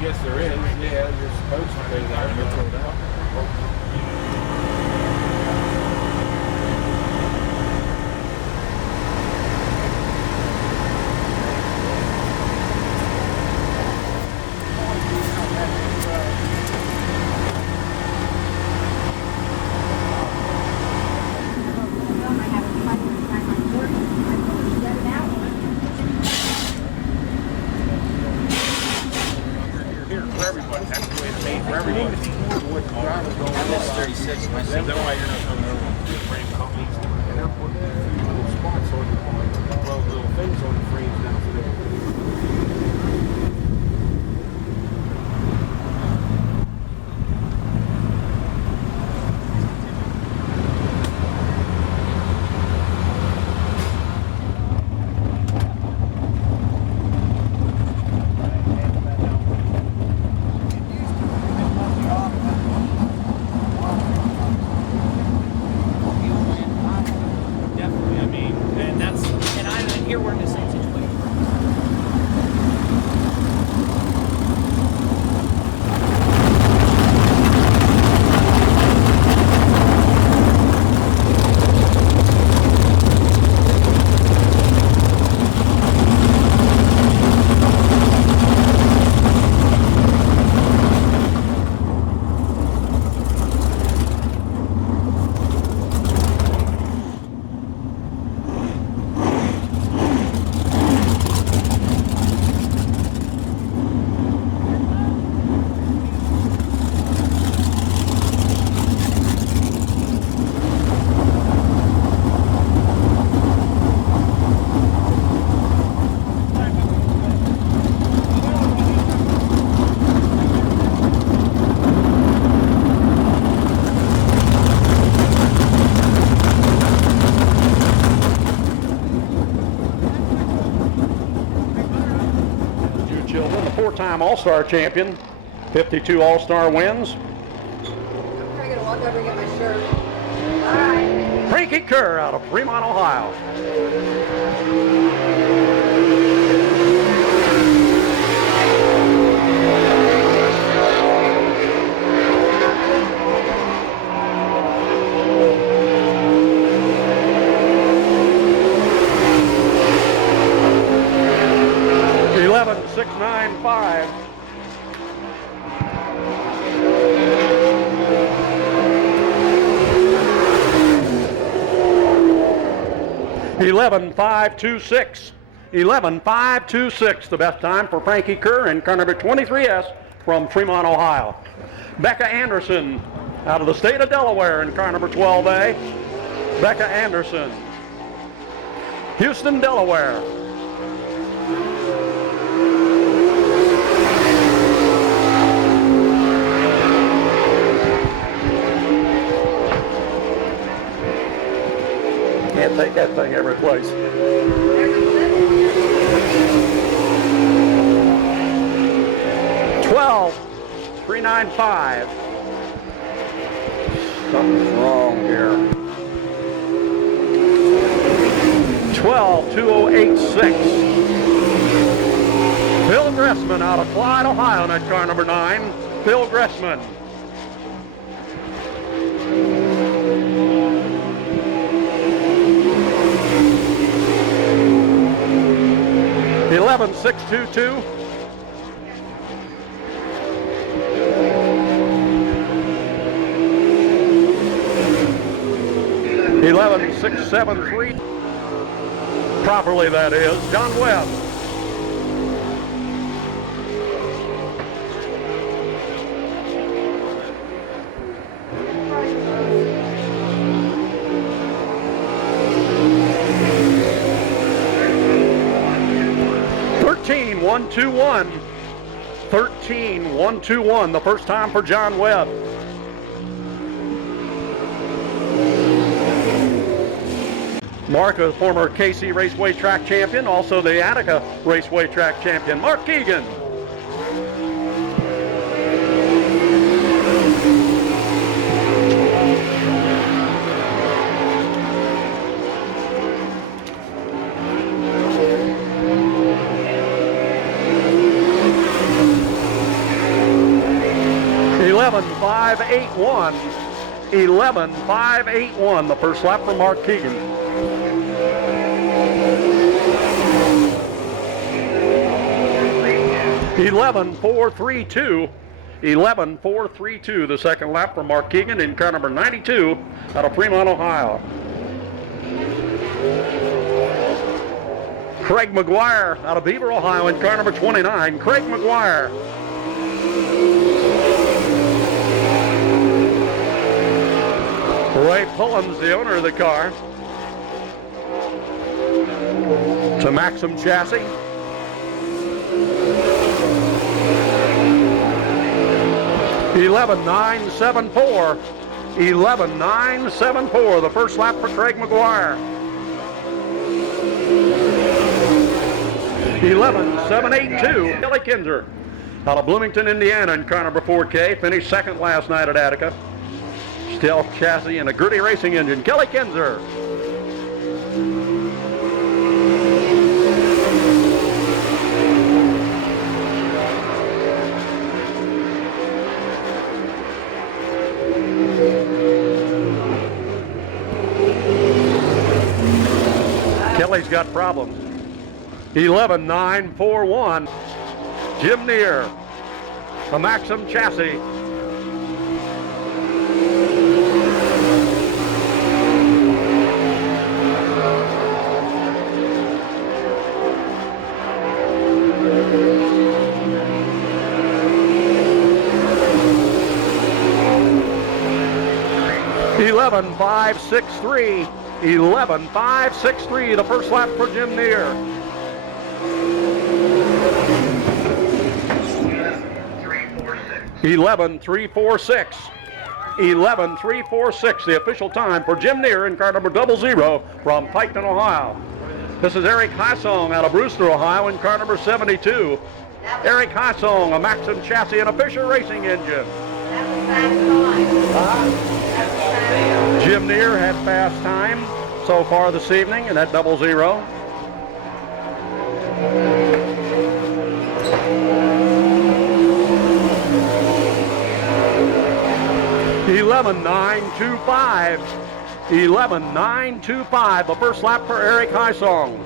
guess there is. Yeah, you're supposed to be there. Four-time All-Star champion, 52 All-Star wins. I'm probably gonna walk over and get my shirt. Bye. Frankie Kerr out of Fremont, Ohio. .695. 11.526. 11.526, the best time for Frankie Kerr in car number 23S from Fremont, Ohio. Becca Anderson out of the state of Delaware in car number 12A. Becca Anderson. Houston, Delaware. Can't take that thing every place. $12,395. Something's wrong here. $12,286. Phil Gressman out of Clyde, Ohio, in that car number 9. Phil Gressman. $11,622. $11,673. Properly, that is. John Webb. $13,121. $13,121, the first time for John Webb. Mark, a former KC Raceway track champion, also the Attica Raceway track champion. Mark Keegan. 11.581. 11.581, the first lap for Mark Keegan. (11.432). 11.432, the second lap for Mark Keegan in car number 92 out of Fremont, Ohio. Craig McGuire out of Beaver, Ohio in car number 29. Craig McGuire. Ray Pullins, the owner of the car. To Maxim Chassis. (11.974). 11.974, the first lap for Craig McGuire. 11.782. Kelly Kinzer out of Bloomington, Indiana in car number 4K. Finished second last night at Attica. Stealth chassis and a gritty racing engine. Kelly Kinzer. Kelly's got problems. 11.941. Jim Neer, a Maxim Chassis. (11.563). 11.563, the first lap for Jim Neer. 11.346. 11.346, the official time for Jim Neer in car number 00 from Piketon, Ohio. This is Eric Hassong out of Brewster, Ohio in car number 72. Eric Hassong, a Maxim Chassis and a Fisher racing engine. Jim Neer had fast time so far this evening in that 00. (11.925). 11.925, the first lap for Eric Hassong.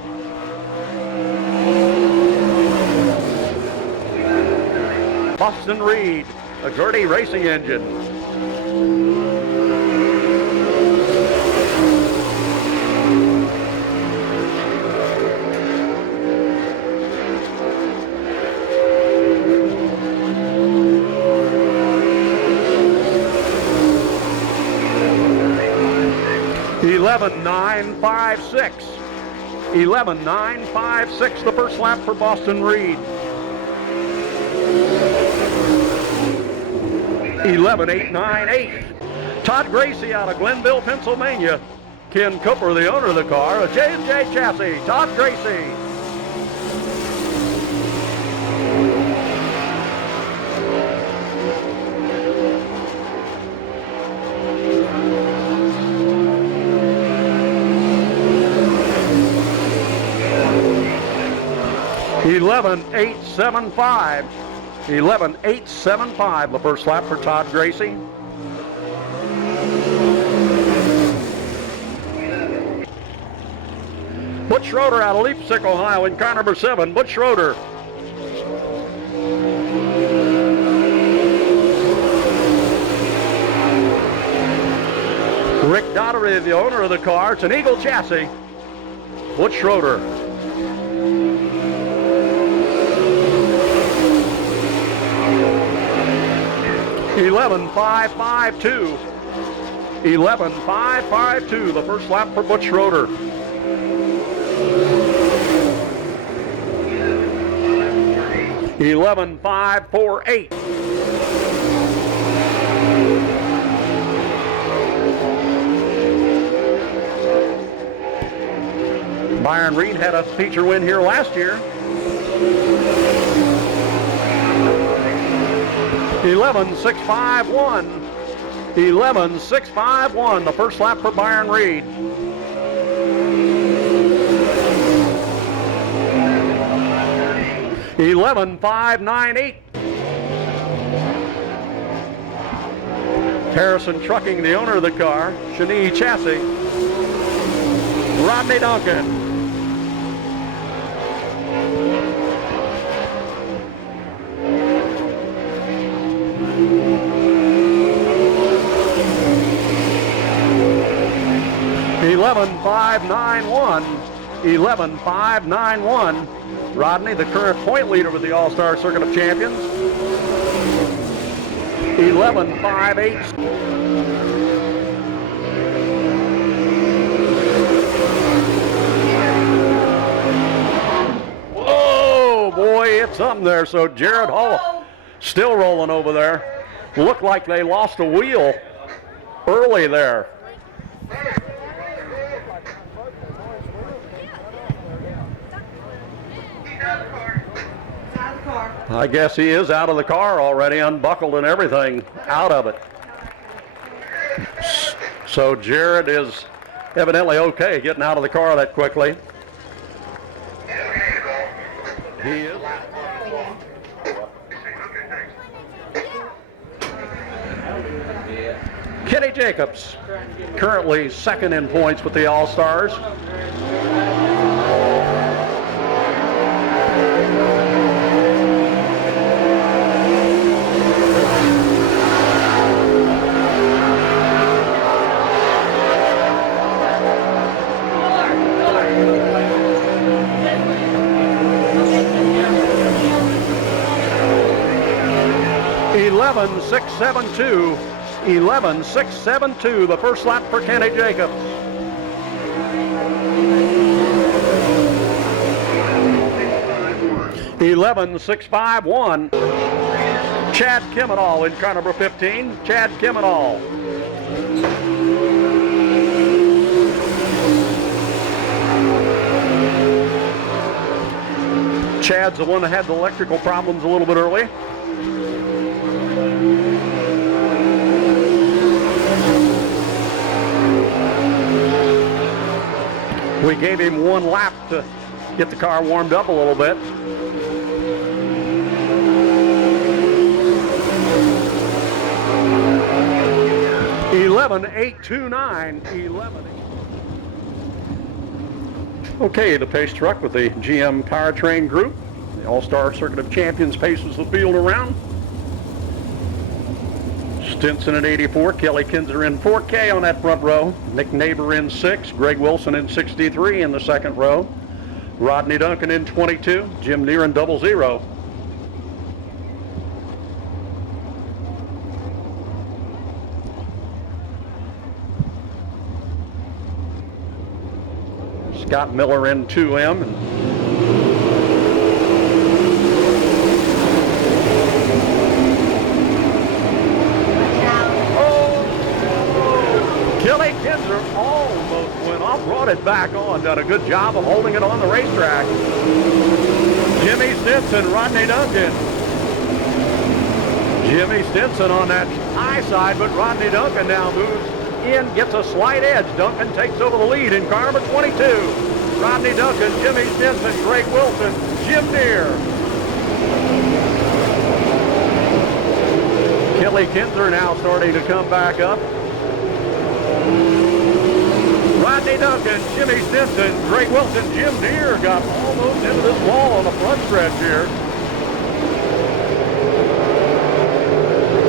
Boston Reed, a Gertie racing engine. (11.956). 11.956, the first lap for Boston Reed. 11.898. Todd Gracie out of Glenville, Pennsylvania. Ken Cooper, the owner of the car, a J&J Chassis. Todd Gracie. (11.875). 11.875, the first lap for Todd Gracie. Butch Schroeder out of Leipzig, Ohio in car number 7. Butch Schroeder. Rick Dottery, the owner of the car. It's an Eagle Chassis. Butch Schroeder. 11.552. 11.552, the first lap for Butch Schroeder. (11.548). Byron Reed had a feature win here last year. 11.651. 11.651, the first lap for Byron Reed. (11.598). Harrison Trucking, the owner of the car. Shani Chassis. Rodney Duncan. (11.591). 11.591. Rodney, the current point leader with the All-Star Circuit of Champions. 11.58. Oh boy, it's something there. So Jared Hall still rolling over there. Looked like they lost a wheel early there. I guess he is out of the car already, unbuckled and everything, out of it. So Jared is evidently getting out of the car that quickly. He is. Kenny Jacobs, currently second in points with the All-Stars. (11.672). 11.672, the first lap for Kenny Jacobs. (11.651). Chad Kimenall in car number 15. Chad Kimenall. Chad's the one that had the electrical problems a little bit early. We gave him one lap to get the car warmed up a little bit. (11.829). 11. Okay, the pace truck with the GM Powertrain Group. The All-Star Circuit of Champions paces the field around. Stinson in 84, Kelly Kinzer in 4K on that front row. Nick Neighbor in 6, Greg Wilson in 63 in the second row. Rodney Duncan in 22, Jim Deere in 00. Scott Miller in 2M. Kelly Kinzer almost went off, brought it back on, done a good job of holding it on the racetrack. Jimmy Stinson, Rodney Duncan. Jimmy Stinson on that high side, but Rodney Duncan now moves in, gets a slight edge. Duncan takes over the lead in car number 22. Rodney Duncan, Jimmy Stinson, Greg Wilson, Jim Deere. Kelly Kinzer now starting to come back up. Rodney Duncan, Jimmy Stinson, Greg Wilson, Jim Deere got almost into this wall on the front stretch here.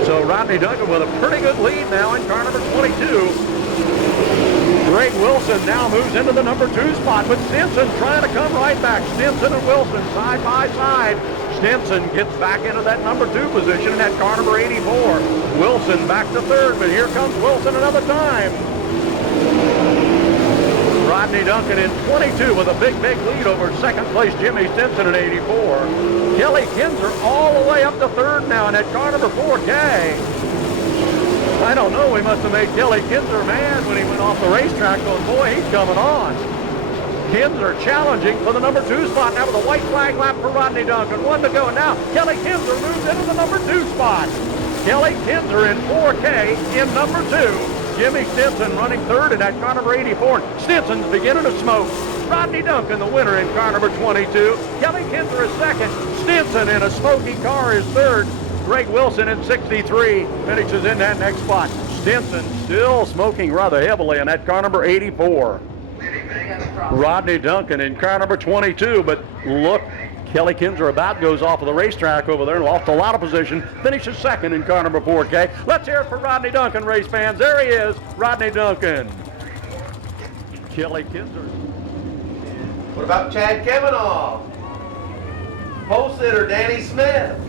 So Rodney Duncan with a pretty good lead now in car number 22. Greg Wilson now moves into the number 2 spot, but Stinson trying to come right back. Stinson and Wilson side by side. Stinson gets back into that number 2 position in that car number 84. Wilson back to 3rd, but here comes Wilson another time. Rodney Duncan in 22 with a big lead over 2nd place Jimmy Stinson at 84. Kelly Kinzer all the way up to 3rd now in that car number 4K. I don't know, we must have made Kelly Kinzer mad when he went off the racetrack going, boy, he's coming on. Kinzer challenging for the number 2 spot now with a white flag lap for Rodney Duncan. 1 to go, and now Kelly Kinzer moves into the number 2 spot. Kelly Kinzer in 4K in number 2. Jimmy Stinson running 3rd in that car number 84. Stinson's beginning to smoke. Rodney Duncan, the winner in car number 22. Kelly Kinzer is 2nd. Stinson in a smoky car is 3rd. Greg Wilson in 63 finishes in that next spot. Stinson still smoking rather heavily in that car number 84. Rodney Duncan in car number 22, but look, Kelly Kinzer about goes off of the racetrack over there and lost a lot of position. Finishes second in car number 4K. Let's hear it for Rodney Duncan, race fans. There he is, Rodney Duncan. Kelly Kinzer. What about Chad Kavanaugh? Pole sitter Danny Smith.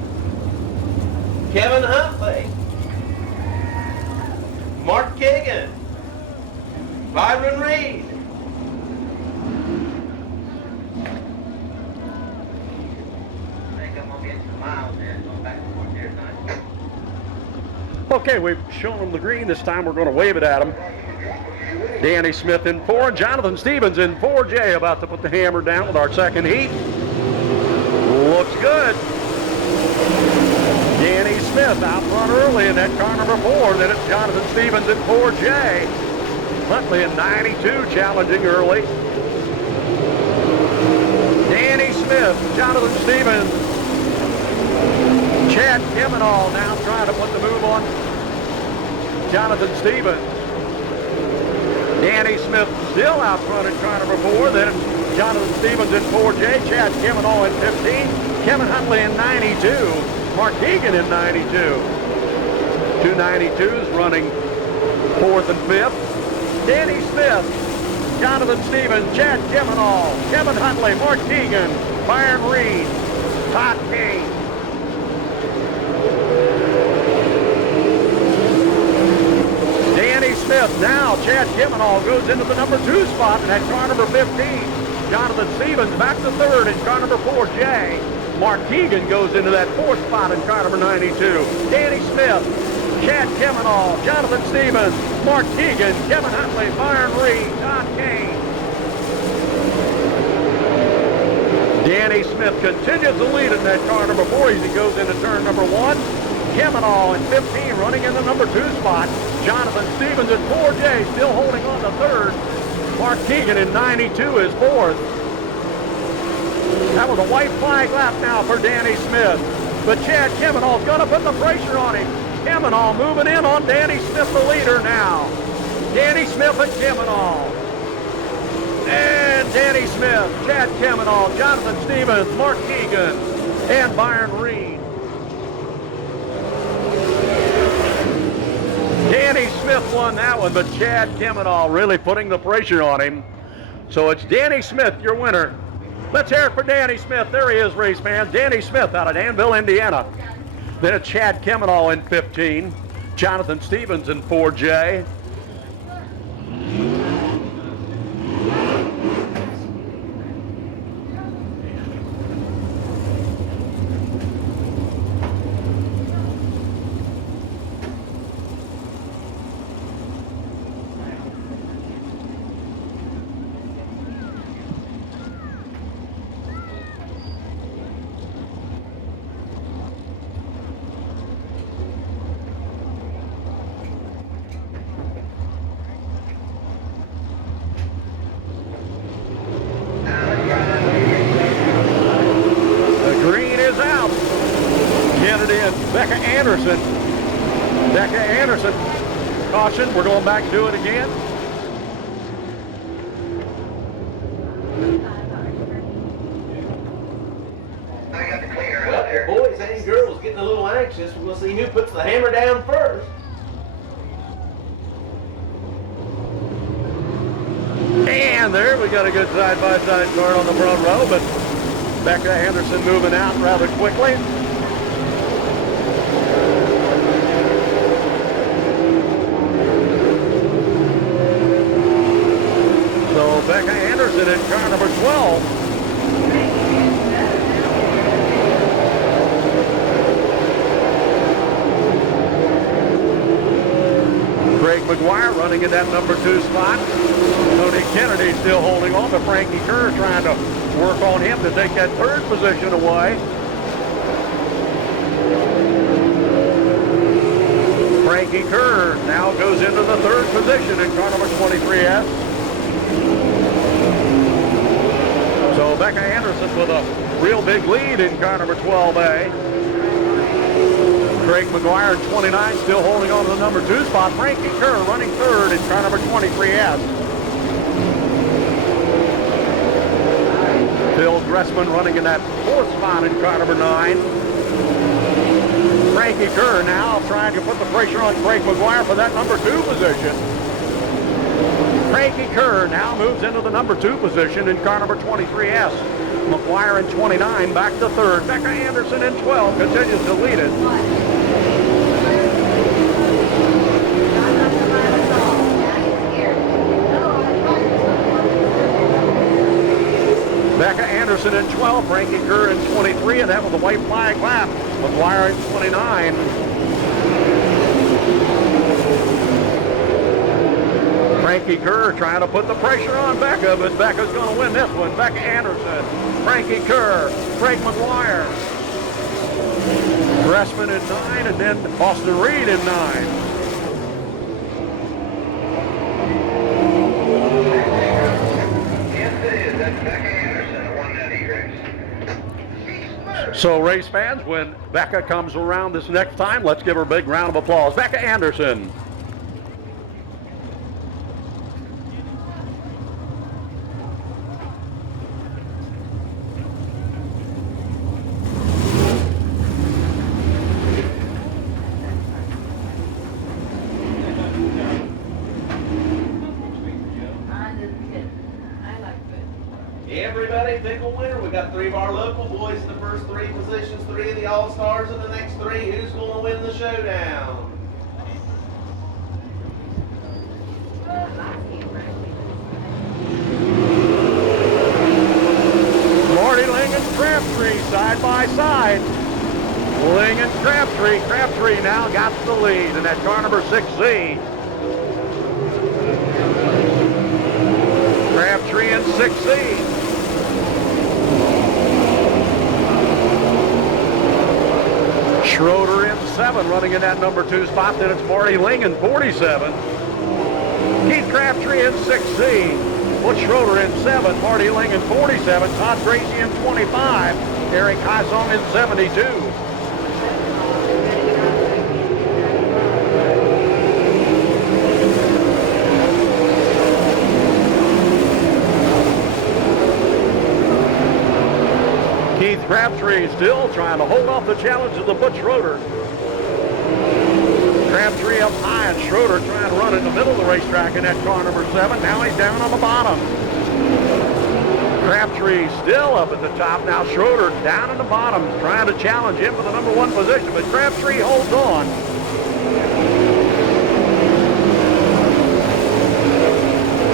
Kevin Huntley. Mark Kagan. Byron Reed. Okay, we've shown them the green. This time we're going to wave it at them. Danny Smith in 4, Jonathan Stevens in 4J, about to put the hammer down with our second heat. Looks good. Danny Smith out front early in that car number 4. Then it's Jonathan Stevens in 4J. Huntley in 92 challenging early. Danny Smith, Jonathan Stevens. Chad Kavanaugh now trying to put the move on Jonathan Stevens. Danny Smith still out front in car number 4. Then it's Jonathan Stevens in 4J. Chad Kavanaugh in 15. Kevin Huntley in 92. Mark Egan in 92. 2 92s running 4th and 5th. Danny Smith, Jonathan Stevens, Chad Kavanaugh, Kevin Huntley, Mark Egan, Byron Reed, Todd Kane. Danny Smith now, Chad Kavanaugh goes into the number 2 spot in that car number 15. Jonathan Stevens back to 3rd in car number 4J. Mark Keegan goes into that 4th spot in car number 92. Danny Smith, Chad Kavanaugh, Jonathan Stevens, Mark Keegan, Kevin Huntley, Byron Reed, Todd Kane. Danny Smith continues to lead in that car number 4 as he goes into turn number 1. Kavanaugh in 15 running in the number 2 spot. Jonathan Stevens in 4J still holding on to 3rd. Mark Keegan in 92 is 4th. That was a white flag lap now for Danny Smith. But Chad Kavanaugh's going to put the pressure on him. Kavanaugh moving in on Danny Smith, the leader now. Danny Smith and Kavanaugh. And Danny Smith, Chad Kavanaugh, Jonathan Stevens, Mark Keegan, and Byron Reed. Danny Smith won that one, but Chad Kavanaugh really putting the pressure on him. So it's Danny Smith, your winner. Let's hear it for Danny Smith. There he is, race fans. Danny Smith out of Danville, Indiana. Then it's Chad Kavanaugh in 15. Jonathan Stevens in 4J. Becca Anderson, caution, we're going back to do it again. Well, the boys and girls getting a little anxious. We'll see who puts the hammer down first. And there we got a good side-by-side car on the front row, but Becca Anderson moving out rather quickly. Becca Anderson in car number 12. Craig McGuire running in that number 2 spot. Tony Kennedy still holding on, but Frankie Kerr trying to work on him to take that 3rd position away. Frankie Kerr now goes into the 3rd position in car number 23S. So Becca Anderson with a real big lead in car number 12A. Craig McGuire in 29, still holding on to the number 2 spot. Frankie Kerr running third in car number 23S. Phil Dressman running in that 4th spot in car number 9. Frankie Kerr now trying to put the pressure on Craig McGuire for that number 2 position. Frankie Kerr now moves into the number 2 position in car number 23S. McGuire in 29 back to 3rd. Becca Anderson in 12 continues to lead it. Becca Anderson in 12, Frankie Kerr in 23, and that was a white flag lap. McGuire in 29. Frankie Kerr trying to put the pressure on Becca, but Becca's going to win this one. Becca Anderson, Frankie Kerr, Craig McGuire. Dressman in 9, and then Austin Reed in 9. So race fans, when Becca comes around this next time, let's give her a big round of applause. Becca Anderson. Everybody, pick a winner. We got 3 of our local boys in the first 3 positions, 3 of the All-Stars in the next 3. Who's going to win the showdown? Marty Ling and Crabtree side by side. Ling and Crabtree. Crabtree now got the lead in that car number 6Z. Crabtree in 6Z. Schroeder in 7, running in that number 2 spot. Then it's Marty Ling in 47. Keith Crabtree in 6Z. Butch Schroeder in 7. Marty Ling in 47. Todd Gracie in 25. Eric Heisong in 72. Keith Crabtree still trying to hold off the challenge of the Butch Schroeder. Crabtree up high and Schroeder trying to run in the middle of the racetrack in that car number 7. Now he's down on the bottom. Crabtree still up at the top. Now Schroeder down in the bottom trying to challenge him for the number 1 position, but Crabtree holds on.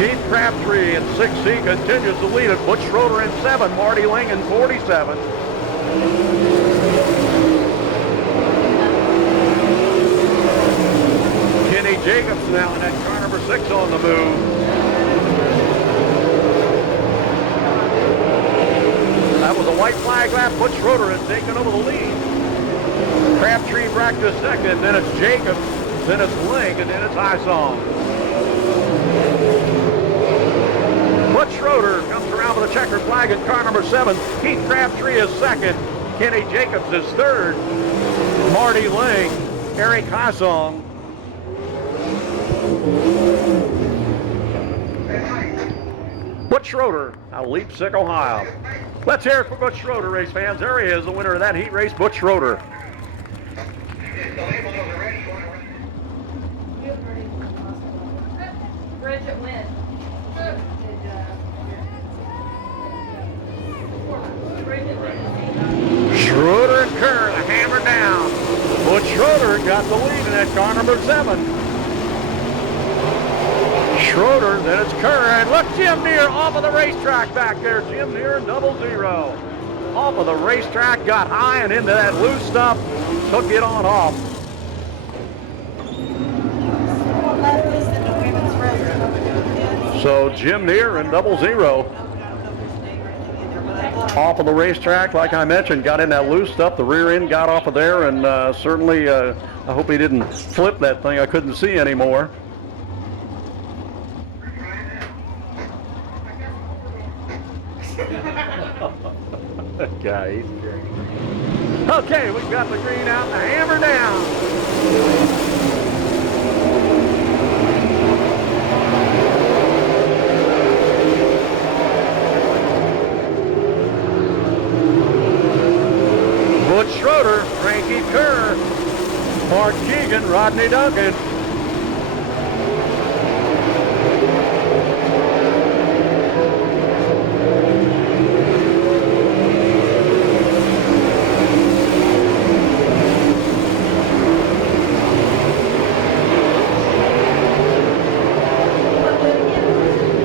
Keith Crabtree in 6C continues to lead it. Butch Schroeder in 7. Marty Ling in 47. Kenny Jacobs now in that car number 6 on the move. That was a white flag lap. Butch Schroeder has taken over the lead. Crabtree back to 2nd. Then it's Jacobs. Then it's Ling. And then it's Heisong. Butch Schroeder comes around with a checkered flag at car number 7. Keith Crabtree is 2nd. Kenny Jacobs is 3rd. Marty Ling, Eric Heisong. Butch Schroeder out of Leipzig, Ohio. Let's hear it for Butch Schroeder, race fans. There he is, the winner of that heat race, Butch Schroeder. Bridget wins. Schroeder and Kerr, the hammer down. Butch Schroeder got the lead in that car number 7. Schroeder, then it's Kerr, and look, Jim Neer off of the racetrack back there. Jim Neer in 00. Off of the racetrack, got high and into that loose stuff, took it on off. So Jim Neer in 00. Off of the racetrack, like I mentioned, got in that loose stuff. The rear end got off of there, and certainly I hope he didn't flip that thing. I couldn't see anymore. That guy, he's great. Okay, we've got the green out and the hammer down. Butch Schroeder, Frankie Kerr, Mark Keegan, Rodney Duncan.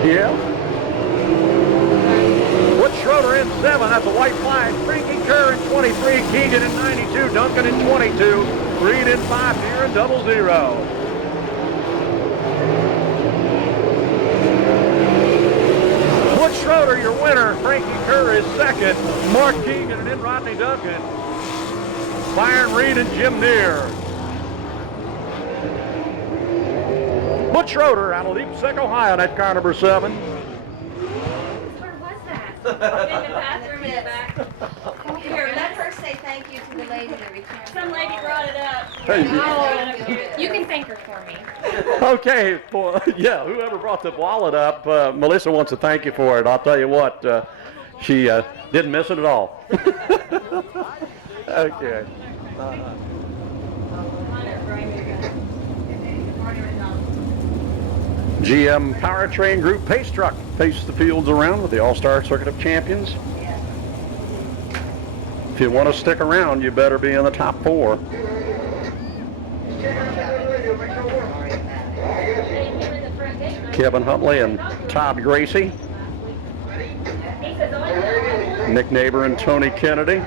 Yeah. Butch Schroeder in 7, that's a white flag. Frankie Kerr in 23, Keegan in 92, Duncan in 22, Reed in 5 here in 00. Butch Schroeder, your winner. Frankie Kerr is second. Mark Keegan and then Rodney Duncan. Byron Reed and Jim Neer. Butch Schroeder out of Chillicothe, Ohio, that's car number 7. Where was that? In the bathroom in the back. Here, let her say thank you to the lady that returned. Some lady brought it up. Thank you. Oh, you can thank her for me. Okay, yeah, whoever brought the wallet up, Melissa wants to thank you for it. I'll tell you what, she didn't miss it at all. Okay. GM Powertrain Group Pace Truck paces the fields around with the All-Star Circuit of Champions. If you want to stick around, you better be in the top 4. Kevin Huntley and Todd Gracie. Nick Neighbor and Tony Kennedy.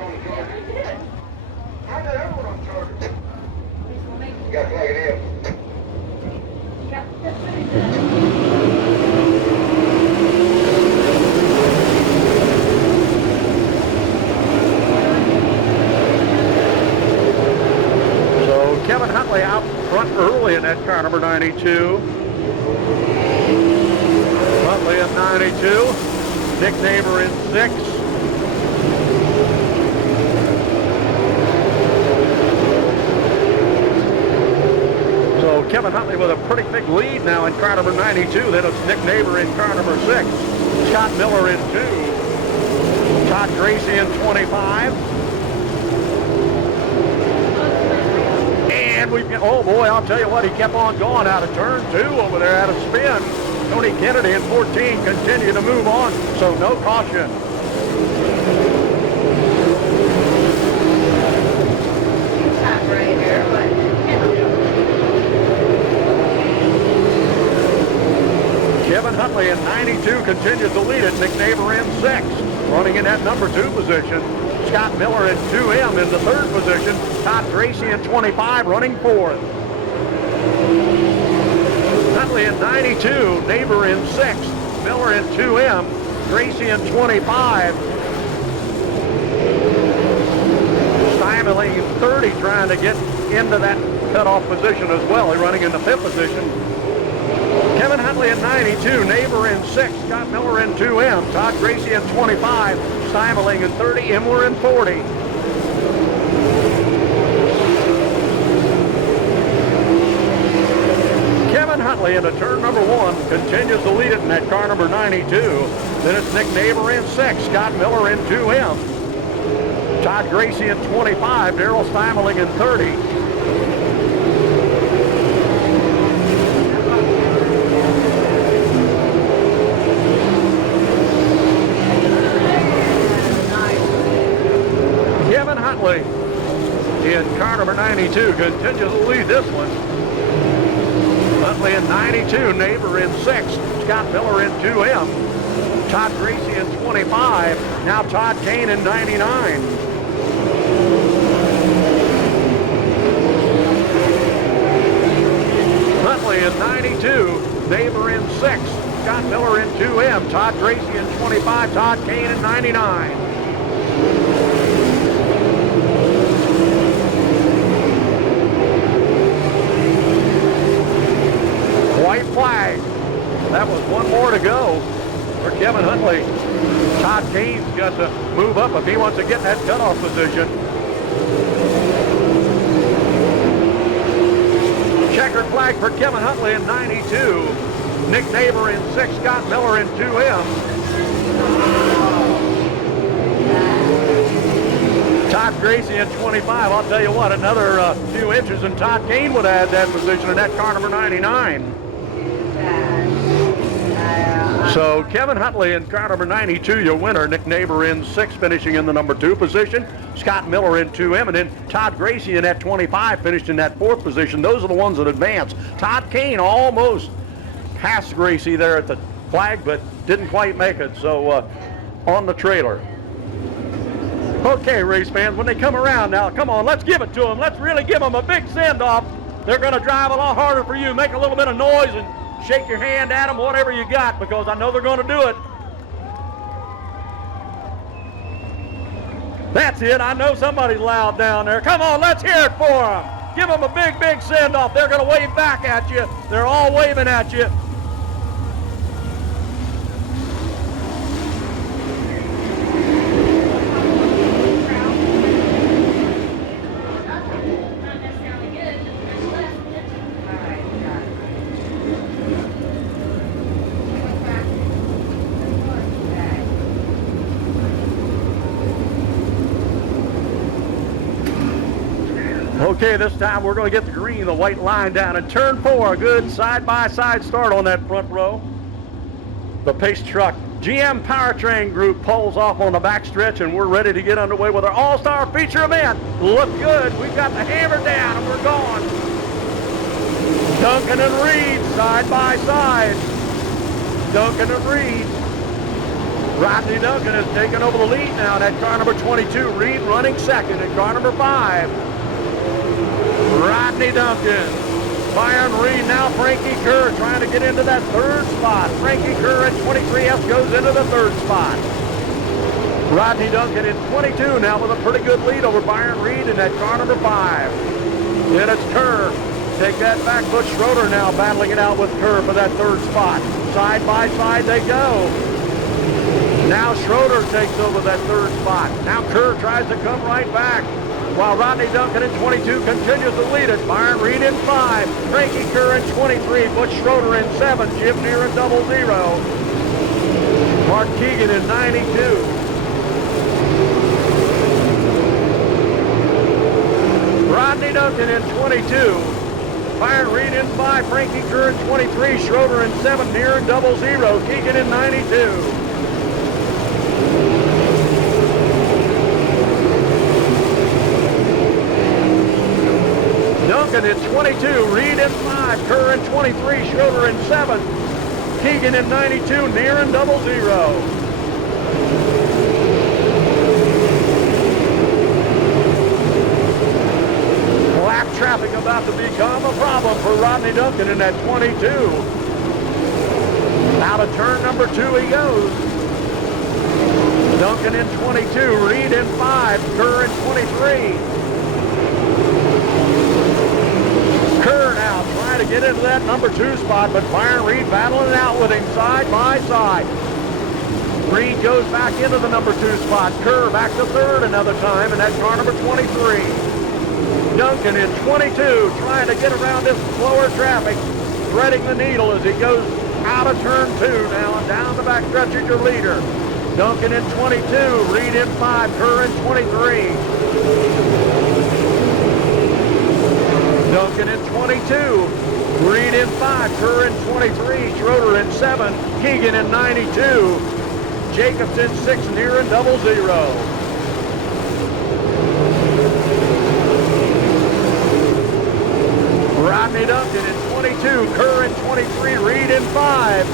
So Kevin Huntley out front early in that car, number 92. Huntley at 92. Nick Neighbor in 6. So Kevin Huntley with a pretty big lead now in car number 92. Then it's Nick Neighbor in car number 6. Scott Miller in 2. Todd Gracie in 25. And we've got, oh boy, I'll tell you what, he kept on going out of turn 2 over there out of spin. Tony Kennedy in 14 continue to move on, so no caution. Kevin Huntley in 92 continues to lead it. Nick Neighbor in 6, running in that number 2 position. Scott Miller in 2M in the 3rd position. Todd Gracie in 25, running 4th. Huntley in 92, Neighbor in 6th, Miller in 2M, Gracie in 25. Stuyvesant in 30, trying to get into that cutoff position as well. He's running in the 5th position. Kevin Huntley in 92, Neighbor in 6, Scott Miller in 2M, Todd Gracie in 25, Stuyvesant in 30, Imler in 40. Kevin Huntley into turn number 1 continues to lead it in that car number 92. Then it's Nick Neighbor in 6, Scott Miller in 2M, Todd Gracie in 25, Darrell Stuyvesant in 30. Kevin Huntley in car number 92 continues to lead this one. Huntley in 92, Neighbor in 6, Scott Miller in 2M, Todd Gracie in 25, now Todd Kane in 99. Huntley in 92, Neighbor in 6, Scott Miller in 2M, Todd Gracie in 25, Todd Kane in 99. White flag. That was one more to go for Kevin Huntley. Todd Kane's got to move up if he wants to get in that cutoff position. flag for Kevin Huntley in 92. Nick Neighbor in 6, Scott Miller in 2M. Todd Gracie in 25. I'll tell you what, another few inches and Todd Kane would add that position in that car number 99. So Kevin Huntley in car number 92, your winner. Nick Neighbor in 6, finishing in the number 2 position. Scott Miller in 2M, and then Todd Gracie in that 25, finished in that 4th position. Those are the ones that advance. Todd Kane almost passed Gracie there at the flag, but didn't quite make it. So on the trailer. Okay, race fans, when they come around now, come on, let's give it to them. Let's really give them a big send-off. They're going to drive a lot harder for you. Make a little bit of noise and shake your hand at them, whatever you got, because I know they're going to do it. That's it. I know somebody's loud down there. Come on, let's hear it for them. Give them a big, big send-off. They're going to wave back at you. They're all waving at you. Okay, this time we're going to get the green, the white line down in turn 4. A good side-by-side start on that front row. The pace truck GM Powertrain Group pulls off on the backstretch, and we're ready to get underway with our all-star feature event. Look good. We've got the hammer down, and we're gone. Duncan and Reed side by side. Duncan and Reed. Rodney Duncan has taken over the lead now in that car number 22. Reed running second in car number 5. Rodney Duncan. Byron Reed, now Frankie Kerr trying to get into that 3rd spot. Frankie Kerr at 23S goes into the 3rd spot. Rodney Duncan in 22 now with a pretty good lead over Byron Reed in that car number 5. Then it's Kerr. Take that back foot. Schroeder now battling it out with Kerr for that 3rd spot. Side by side they go. Now Schroeder takes over that 3rd spot. Now Kerr tries to come right back, while Rodney Duncan in 22 continues to lead it. Byron Reed in 5. Frankie Kerr in 23. Butch Schroeder in 7. Jim Neer in 00. Mark Keegan in 92. Rodney Duncan in 22. Byron Reed in 5. Frankie Kerr in 23. Schroeder in 7. Neer in 00. Keegan in 92. Duncan in 22, Reed in 5, Kerr in 23, Schroeder in 7, Keegan in 92, Neer in 00. Lap traffic about to become a problem for Rodney Duncan in that 22. Out of turn number 2 he goes. Duncan in 22, Reed in 5, Kerr in 23. Kerr now trying to get into that number 2 spot, but Byron Reed battling it out with him side by side. Reed goes back into the number 2 spot. Kerr back to 3rd another time in that car number 23. Duncan in 22 trying to get around this slower traffic, threading the needle as he goes out of turn 2 now and down the back stretch is your leader. Duncan in 22, Reed in 5, Kerr in 23. Duncan in 22, Reed in 5, Kerr in 23, Schroeder in 7, Keegan in 92, Jacobs in 6, Neer in 00. Rodney Duncan in 22, Kerr in 23, Reed in 5.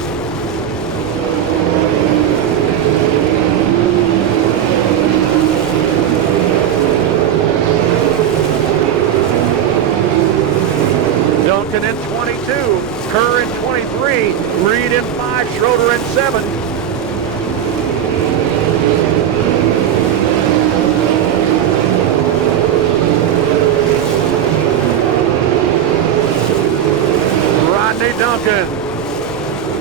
Duncan in 22, Kerr in 23, Reed in 5, Schroeder in 7. Rodney Duncan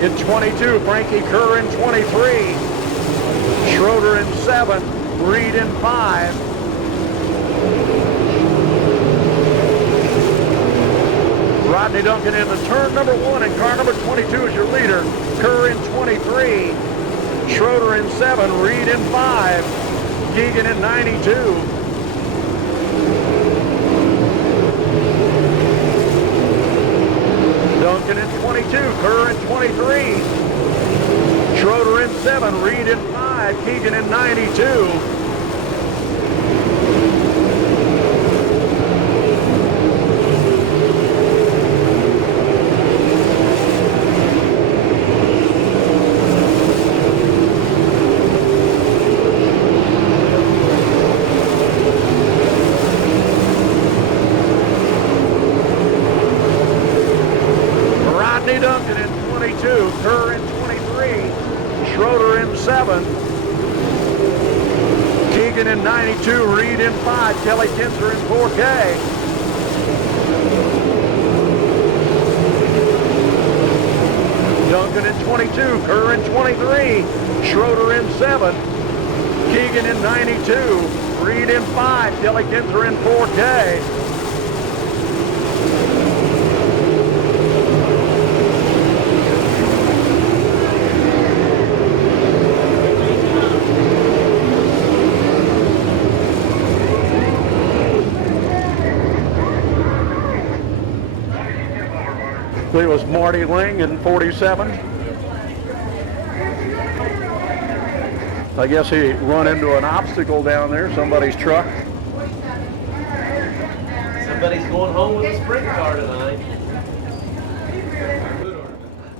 in 22, Frankie Kerr in 23, Schroeder in 7, Reed in 5. Rodney Duncan into turn number 1, and car number 22 is your leader. Kerr in 23. Schroeder in 7. Reed in 5. Keegan in 92. Duncan in 22. Kerr in 23. Schroeder in 7. Reed in 5. Keegan in 92. Duncan in 22, Kerr in 23, Schroeder in 7, Keegan in 92, Reed in 5, Kelly Kinzer in 4K. Duncan in 22, Kerr in 23, Schroeder in 7, Keegan in 92, Reed in 5, Kelly Kinzer in 4K. It was Marty Ling in 47. I guess he run into an obstacle down there, somebody's truck. Somebody's going home with a sprint car tonight.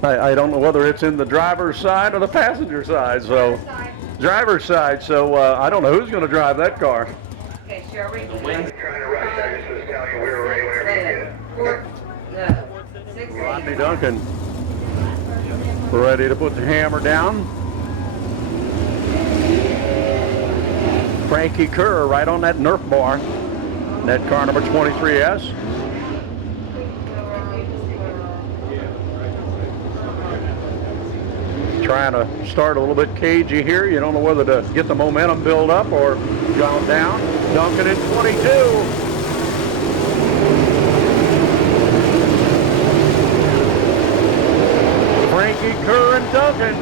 I don't know whether it's in the driver's side or the passenger side, so driver's side, so I don't know who's going to drive that car. Okay, shall we? Rodney Duncan ready to put the hammer down. Frankie Kerr right on that Nerf bar. That car number 23S. Trying to start a little bit cagey here. You don't know whether to get the momentum build up or gone down. Duncan in 22. Frankie Kerr and Duncan.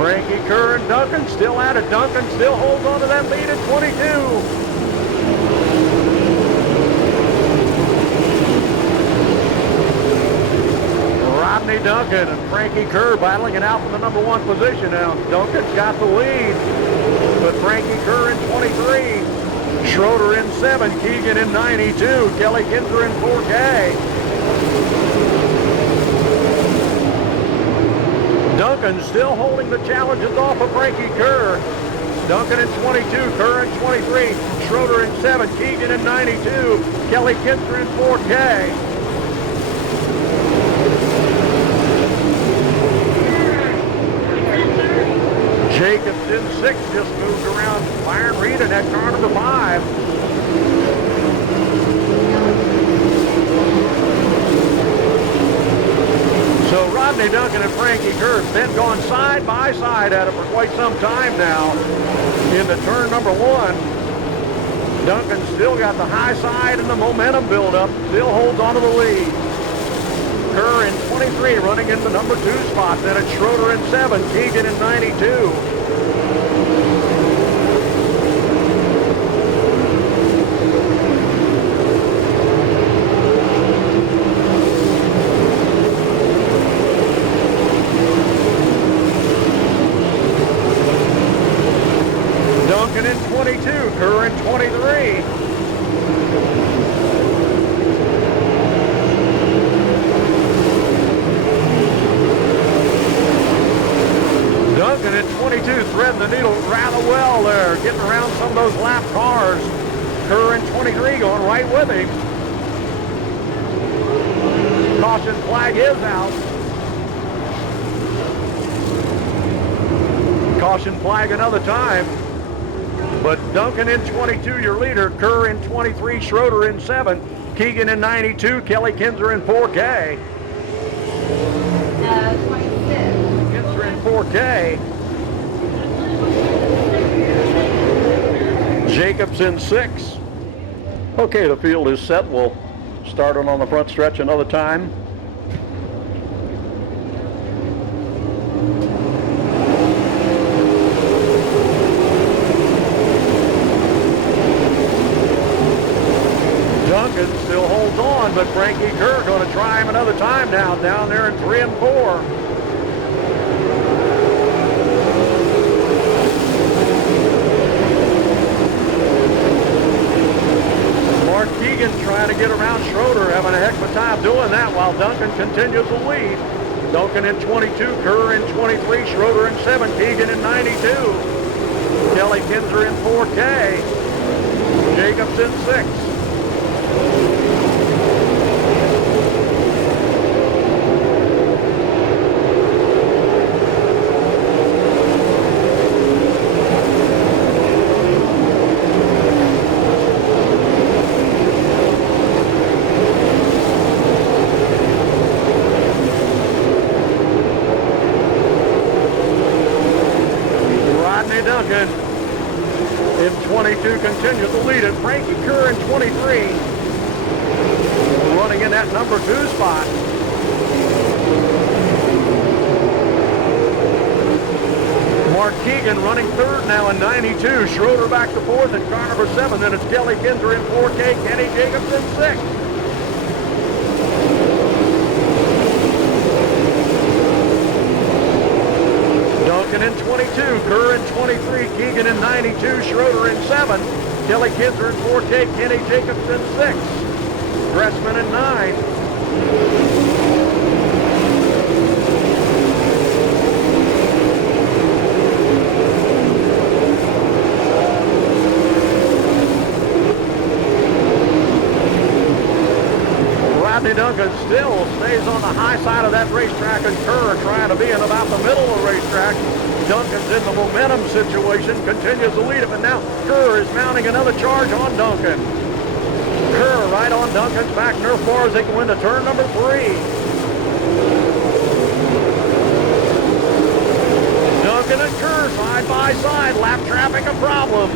Frankie Kerr and Duncan still at it. Duncan still holds on to that lead at 22. Rodney Duncan and Frankie Kerr battling it out for the number 1 position now. Duncan's got the lead, but Frankie Kerr in 23. Schroeder in 7. Keegan in 92. Kelly Kinzer in 4K. Duncan still holding the challenges off of Frankie Kerr. Duncan in 22, Kerr in 23, Schroeder in 7, Keegan in 92, Kelly Kinzer in 4K. Jacobs in 6, just moved around Byron Reed in that car number 5. So Rodney Duncan and Frankie Kerr have been going side by side at it for quite some time now. Into turn number 1. Duncan still got the high side and the momentum build up. Still holds on to the lead. Kerr in 23 running into number 2 spot. Then it's Schroeder in 7. Keegan in 92. Duncan in 22, Kerr in 23. Duncan in 22 threading the needle rather well there, getting around some of those lap cars. Kerr in 23 going right with him. Caution flag is out. Caution flag another time. But Duncan in 22, your leader. Kerr in 23, Schroeder in 7, Keegan in 92, Kelly Kinzer in 4K. 26. Kinzer in 4K. Jacobs in 6. Okay, the field is set. We'll started on the front stretch another time. Duncan still holds on, but Frankie Kerr going to try him another time now, down there in 3 and 4. Mark Keegan trying to get around Schroeder, having a heck of a time doing that while Duncan continues to lead. Duncan in 22, Kerr in 23, Schroeder in 7, Keegan in 92. Kelly Kinzer in 4K. Jacobs in 6. Duncan in 22 continues to lead it. Frankie Kerr in 23 running in that number 2 spot. Mark Keegan running 3rd now in 92. Schroeder back to 4th in car number 7. Then it's Kelly Kinzer in 4K. Kenny Jacobs in 6th. Duncan in 22, Kerr in 23, Keegan in 92, Schroeder in 7, Kelly Kinzer in 4K, Kenny Jacobs in 6, Dressman in 9. Rodney Duncan still stays on the high side of that racetrack, and Kerr trying to be in about the middle of the racetrack. Duncan's in the momentum situation, continues to lead him, and now Kerr is mounting another charge on Duncan. Kerr right on Duncan's back, near far as they can win to turn number 3. Duncan and Kerr side by side, lap traffic a problem.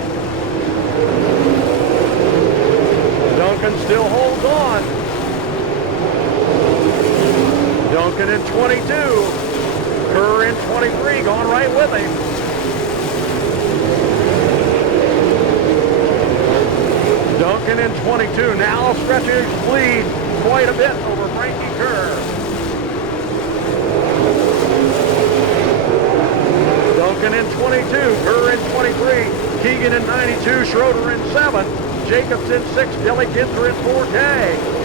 Duncan still holds on. Duncan in 22, Kerr in 23, going right with him. Duncan in 22, now stretching his lead quite a bit over Frankie Kerr. Duncan in 22, Kerr in 23, Keegan in 92, Schroeder in 7, Jacobs in 6, Kelly Kinzer in 4K.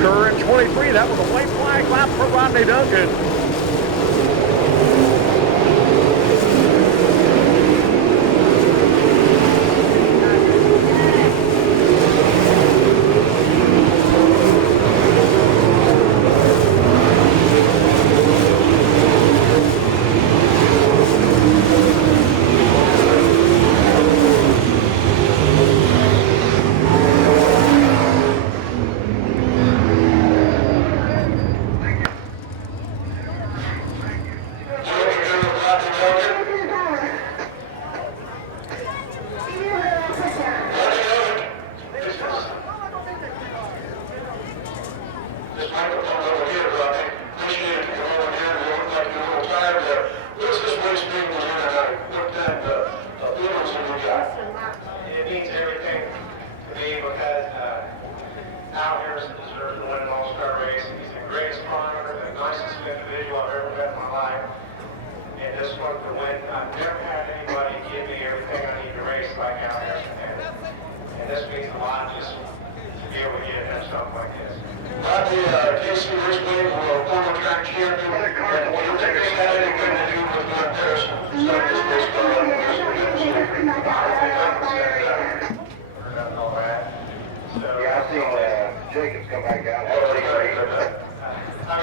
Kerr in 23, that was a white flag lap for Rodney Duncan. Jacobs come back out. I've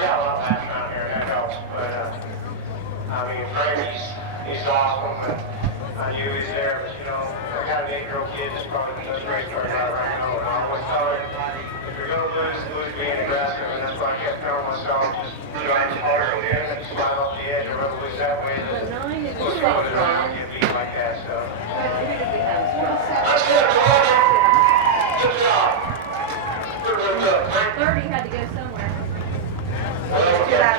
got a lot of laps around here, that helps, but I mean, he's awesome, and I knew he was there, but you know, I got an 8-year-old kid that's probably the best race car out right now, and I always tell him, if you're going to lose being aggressive, and that's why I kept telling myself, just drive hard in and slide off the edge, and rather lose that way than push on it around and get beat like that, so. That's it, Paul. Good job. Good job. 30 had to go somewhere. Let's do that.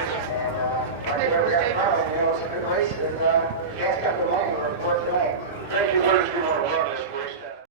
Like we got probably, you know, some good races, and Jan's got the long work for it. Thank you, Liz, for your work.